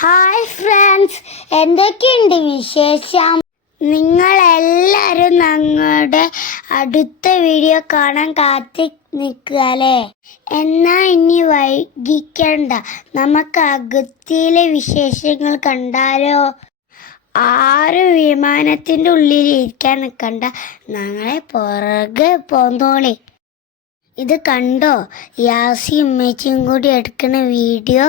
Hi friends, എന്തൊക്കെയുണ്ട് വിശേഷം? നിങ്ങളെല്ലാവരും ഞങ്ങളുടെ അടുത്ത വീഡിയോ കാണാൻ കാത്തി നിൽക്കുക അല്ലേ? എന്നാൽ ഇനി വൈകിക്കണ്ട, നമുക്ക് അഗത്തിയിലെ വിശേഷങ്ങൾ കണ്ടാലോ? ആരും വിമാനത്തിൻ്റെ ഉള്ളിൽ ഇരിക്കാൻ നിൽക്കണ്ട, ഞങ്ങളെ പുറകെ പോന്നോളി. ഇത് കണ്ടോ, യാസി ഉമ്മച്ചിയും കൂടി എടുക്കുന്ന വീഡിയോ?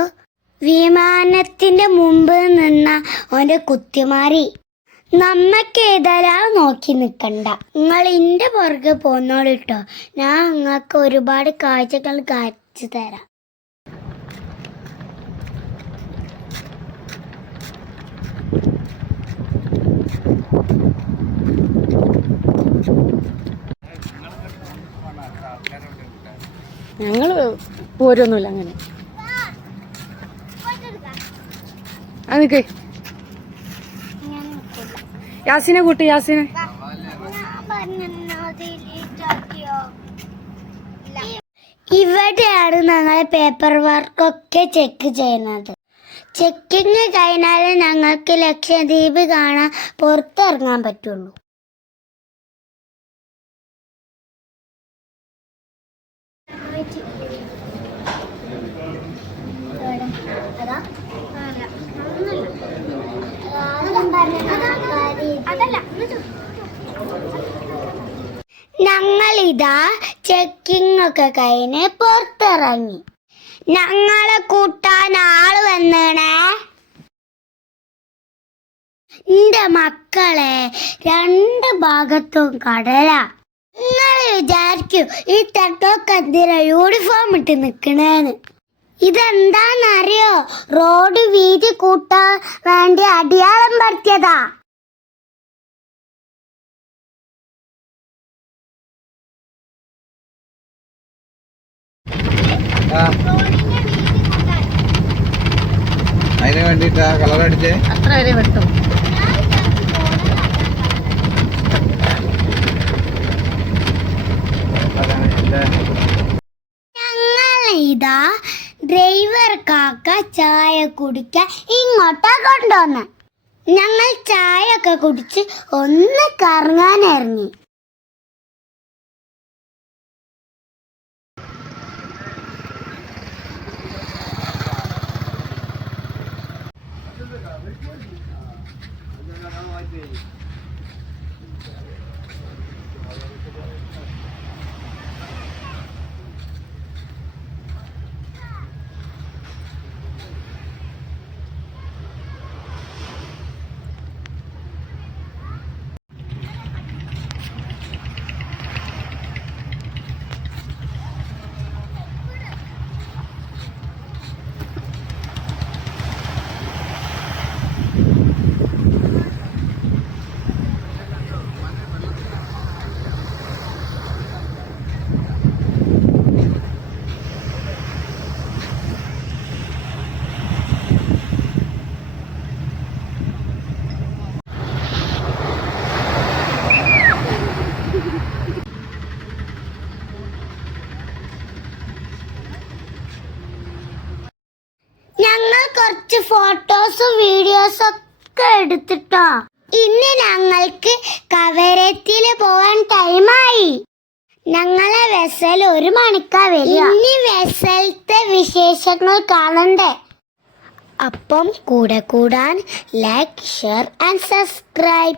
വിമാനത്തിന്റെ മുമ്പ് നിന്ന ഓന്റെ കുത്തിമാരി. നമ്മക്ക് ഏതായാലും നോക്കി നിൽക്കണ്ട, നിങ്ങൾ ഇന്റെ പുറകെ പോന്നോളിട്ടോ. ഞാൻ നിങ്ങൾക്ക് ഒരുപാട് കാഴ്ചകൾ കാണിച്ചു തരാം. ഞങ്ങൾ പോരൊന്നുമില്ല അങ്ങനെ. അതൊക്കെ യാസിനെ കൂട്ടി, യാസിനെ. ഇവിടെയാണ് ഞങ്ങളെ പേപ്പർ വർക്കൊക്കെ ചെക്ക് ചെയ്യുന്നത്. ചെക്കിങ് കഴിഞ്ഞാലേ ഞങ്ങൾക്ക് ലക്ഷദ്വീപ് കാണാൻ പുറത്തിറങ്ങാൻ പറ്റുള്ളൂ. ഞങ്ങളിതാ ചെക്കിംഗ് ഒക്കെ കഴിഞ്ഞ് പുറത്തിറങ്ങി. ഞങ്ങളെ കൂട്ടാൻ ആള് വന്നേണേ. എന്റെ മക്കളെ, രണ്ട് ഭാഗത്തും കടലാ. നിങ്ങൾ വിചാരിക്കൂ ഈ തട്ടൊക്കെ എന്തിനാ യൂണിഫോം ഇട്ട് നിക്കണേന്ന്. ഇതെന്താന്നറിയോ? റോഡ് വീതി കൂട്ടാൻ വേണ്ടി അടിയാളം പറ്റിയതാ. അതിന് വേണ്ടിട്ടാ കളർ അടിച്ചേ. അത്ര വരെ വെട്ടും. ഇതാ ഡ്രൈവർ കാക്ക ചായ കുടിക്കാൻ ഇങ്ങോട്ടാ കൊണ്ടുവന്ന. ഞങ്ങൾ ചായ ഒക്കെ കുടിച്ച് ഒന്ന് കറങ്ങാൻ ഇറങ്ങി. ഞങ്ങൾ കുറച്ച് ഫോട്ടോസും വീഡിയോസും ഒക്കെ എടുത്തിട്ടോ. ഇന്ന് ഞങ്ങൾക്ക് കവരത്തില് പോവാൻ ടൈമായി. ഞങ്ങളെ വെസൽ 1 മണിക്കാ വരിക. ഇനി വെസലത്തെ വിശേഷങ്ങൾ കാണണ്ടേ? അപ്പം കൂടെ കൂടാൻ like, share and subscribe.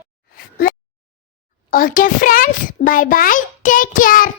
Okay friends, bye bye, take care.